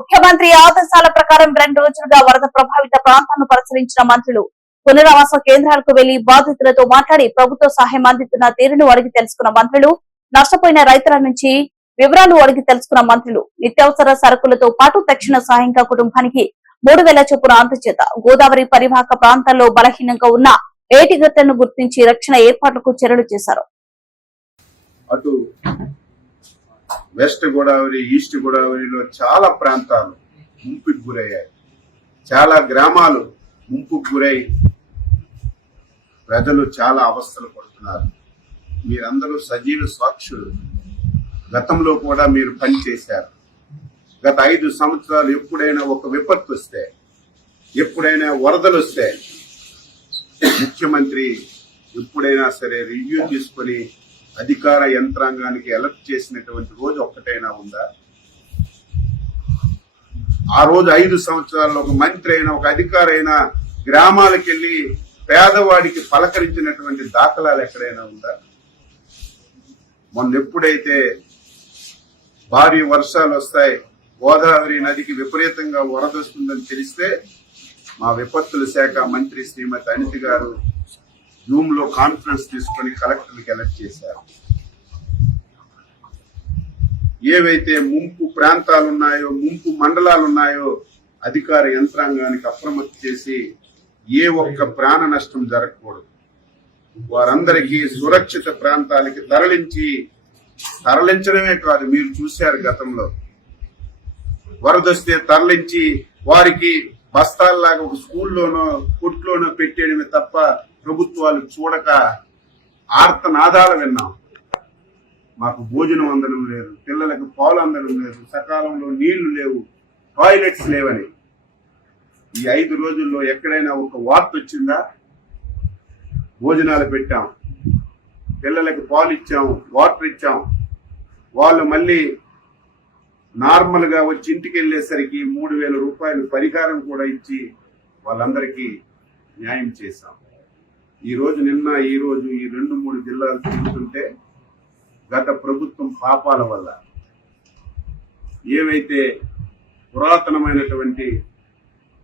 ముఖ్యమంత్రి ఆదేశాల ప్రకారం రెండు రోజులుగా వరద ప్రభావిత ప్రాంతాలను పరిశీలించిన మంత్రులు పునరావాస కేంద్రాలకు వెళ్ళి బాధితులతో మాట్లాడి ప్రభుత్వ సహాయం అందిస్తున్న తీరును అడిగి తెలుసుకున్న మంత్రులు నష్టపోయిన రైతుల నుంచి వివరాలు అడిగి తెలుసుకున్న మంత్రులు నిత్యావసర సరుకులతో పాటు తక్షణ సహాయంగా కుటుంబానికి మూడు వేల చొప్పున అందజేత గోదావరి పరివాహక ప్రాంతాల్లో బలహీనంగా ఉన్న ఏటిగట్టలను గుర్తించి రక్షణ ఏర్పాట్లకు చర్యలు చేశారు. వెస్ట్ గోదావరి ఈస్ట్ గోదావరిలో చాలా ప్రాంతాలు ముంపుకు గురయ్యాయి. చాలా గ్రామాలు ముంపుకు గురై ప్రజలు చాలా అవస్థలు పడుతున్నారు. మీరందరూ సజీవ సాక్షులు. గతంలో కూడా మీరు పనిచేశారు గత ఐదు సంవత్సరాలు ఎప్పుడైనా ఒక విపత్తు వస్తే ఎప్పుడైనా వరదలు వస్తే ముఖ్యమంత్రి ఎప్పుడైనా సరే రివ్యూ తీసుకొని అధికార యంత్రాంగానికి అలర్ట్ చేసినటువంటి రోజు ఒక్కటైనా ఉందా? ఆ రోజు ఐదు సంవత్సరాల్లో ఒక మంత్రి అయినా ఒక అధికారి అయినా గ్రామాలకు వెళ్ళి పేదవాడికి పలకరించినటువంటి దాఖలాలు ఎక్కడైనా ఉందా? మొన్న ఎప్పుడైతే భారీ వర్షాలు వస్తాయి గోదావరి నదికి విపరీతంగా వరద వస్తుందని తెలిస్తే మా విపత్తుల శాఖ మంత్రి శ్రీమతి అనిత గారు జూమ్లో కాన్ఫరెన్స్ తీసుకొని కలెక్టర్కి ఎలక్ట్ చేశారు. ఏవైతే ముంపు ప్రాంతాలు ఉన్నాయో ముంపు మండలాలు ఉన్నాయో అధికార యంత్రాంగానికి అప్రమత్తం చేసి ఏ ఒక్క ప్రాణ నష్టం జరగకూడదు. వారందరికీ సురక్షిత ప్రాంతాలకి తరలించి తరలించడమే కాదు మీరు చూశారు గతంలో. వరదొస్తే తరలించి వారికి బస్తాల్లాగా ఒక స్కూల్లోనో కొట్లోనో పెట్టేయడమే తప్ప ప్రభుత్వాలు చూడక ఆర్తనాదాలు విన్నాం. మాకు భోజనం అందడం లేదు పిల్లలకు పాలు అందడం లేదు సకాలంలో నీళ్ళు లేవు టాయిలెట్స్ లేవని. ఈ ఐదు రోజుల్లో ఎక్కడైనా ఒక వార్త వచ్చిందా? భోజనాలు పెట్టాం పిల్లలకు పాలు ఇచ్చాం వాటర్ ఇచ్చాం. వాళ్ళు మళ్ళీ నార్మల్గా వచ్చి ఇంటికి వెళ్ళేసరికి మూడు వేల రూపాయలు పరిహారం కూడా ఇచ్చి వాళ్ళందరికీ న్యాయం చేశాం. ఈ రోజు నిన్న ఈరోజు ఈ రెండు మూడు జిల్లాలు తిరుగుతుంటే గత ప్రభుత్వం పాపాల వల్ల ఏవైతే పురాతనమైనటువంటి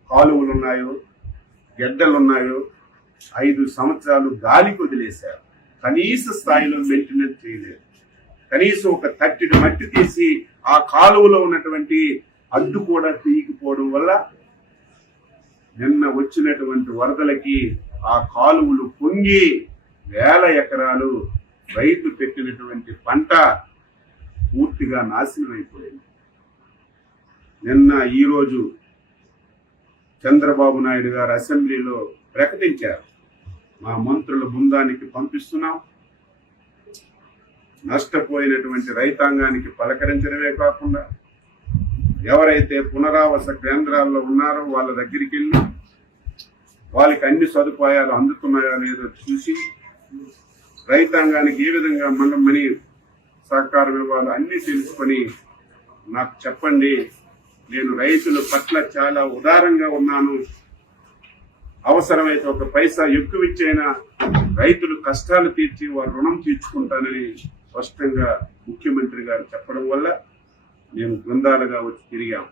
కాలువలు ఉన్నాయో గెడ్డలు ఉన్నాయో ఐదు సంవత్సరాలు గాలికి వదిలేశారు కనీస స్థాయిలో మెయింటెనెన్స్ చేయలేదు. కనీసం ఒక తట్టిడి మట్టి తీసి ఆ కాలువలో ఉన్నటువంటి అడ్డు కూడా తీయకపోవడం వల్ల నిన్న వచ్చినటువంటి వరదలకి ఆ కాలువలు పొంగి వేల ఎకరాలు రైతు పెట్టినటువంటి పంట పూర్తిగా నాశనం అయిపోయింది. నిన్న ఈరోజు చంద్రబాబు నాయుడు గారు అసెంబ్లీలో ప్రకటించారు. మా మంత్రుల బృందానికి పంపిస్తున్నాం. నష్టపోయినటువంటి రైతాంగానికి పలకరించడమే కాకుండా ఎవరైతే పునరావాస కేంద్రాల్లో ఉన్నారో వాళ్ళ దగ్గరికి వెళ్ళి వాళ్ళకి అన్ని సదుపాయాలు అందుతున్నాయా లేదో చూసి రైతాంగానికి ఏ విధంగా మనం మనీ సహకారం ఇవ్వాలో అన్ని తెలుసుకొని నాకు చెప్పండి నేను రైతుల పట్ల చాలా ఉదారంగా ఉన్నాను. అవసరమైతే ఒక పైసా ఎక్కువ ఇచ్చైనా రైతులు కష్టాలు తీర్చి వారు రుణం తీర్చుకుంటానని స్పష్టంగా ముఖ్యమంత్రి గారు చెప్పడం వల్ల మేము బృందాలుగా వచ్చి తిరిగాం.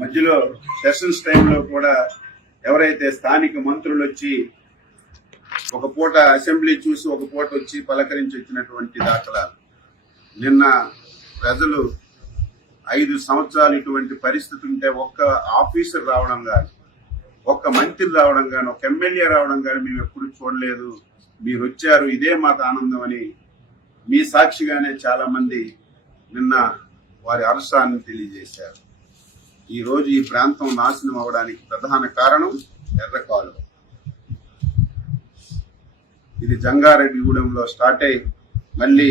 మధ్యలో సెషన్స్ టైంలో కూడా ఎవరైతే స్థానిక మంత్రులు వచ్చి ఒక పూట అసెంబ్లీ చూసి ఒక పూట వచ్చి పలకరించి వచ్చినటువంటి దాఖలాలు. నిన్న ప్రజలు ఐదు సంవత్సరాలు ఇటువంటి పరిస్థితి ఉంటే ఒక్క ఆఫీసర్ రావడం కానీ ఒక్క మంత్రి రావడం కానీ ఒక ఎమ్మెల్యే రావడం కానీ మేము ఎప్పుడు చూడలేదు. మీరు వచ్చారు ఇదే మాకు ఆనందం అని మీ సాక్షిగానే చాలా మంది నిన్న వారి హర్షాన్ని తెలియజేశారు. ఈ రోజు ఈ ప్రాంతం నాశనం అవడానికి ప్రధాన కారణం ఎర్రకాలువ ఇది జంగారెడ్డిగూడెంలో స్టార్ట్ అయి మళ్ళీ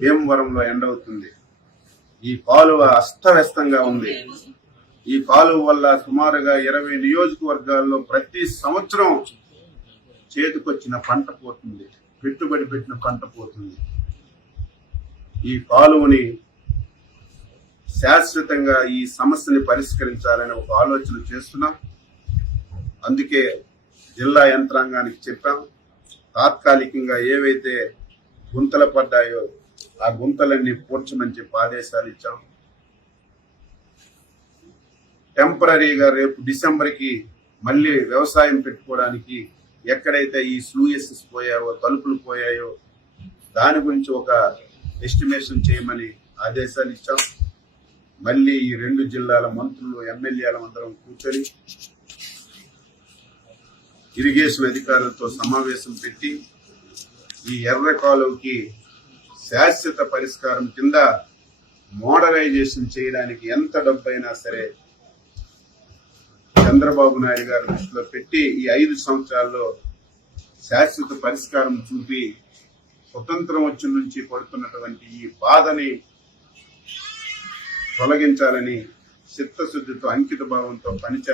భీమవరంలో ఎండ్ అవుతుంది. ఈ కాలువ అస్తవ్యస్తంగా ఉంది. ఈ కాలువ వల్ల సుమారుగా ఇరవై నియోజకవర్గాల్లో ప్రతి సంవత్సరం చేతికొచ్చిన పంట పోతుంది. పెట్టుబడి పెట్టిన పంట పోతుంది. ఈ కాలువని శాశ్వతంగా ఈ సమస్యని పరిష్కరించాలని ఒక ఆలోచన చేస్తున్నాం. అందుకే జిల్లా యంత్రాంగానికి చెప్పాం. తాత్కాలికంగా ఏవైతే గుంతలు పడ్డాయో ఆ గుంతలన్నీ పూడ్చమని చెప్పి ఆదేశాలు ఇచ్చాం. టెంపరీగా రేపు డిసెంబర్కి మళ్ళీ వ్యవసాయం పెట్టుకోవడానికి ఎక్కడైతే ఈ స్లూయసెస్ పోయాయో తలుపులు పోయాయో దాని గురించి ఒక ఎస్టిమేషన్ చేయమని ఆదేశాలు ఇచ్చాం. మళ్ళీ ఈ రెండు జిల్లాల మంత్రులు ఎమ్మెల్యేల అందరం కూర్చొని ఇరిగేషన్ అధికారులతో సమావేశం పెట్టి ఈ ఎర్ర కాలువకి శాశ్వత పరిష్కారం కింద మోడరైజేషన్ చేయడానికి ఎంత డబ్బైనా సరే చంద్రబాబు నాయుడు గారి దృష్టిలో పెట్టి ఈ ఐదు సంవత్సరాల్లో శాశ్వత పరిష్కారం చూపి స్వతంత్రం వచ్చి నుంచి పడుతున్నటువంటి ఈ బాధని తొలగించాలని చిత్తశుద్ధితో అంకిత భావంతో పనిచేస్తారు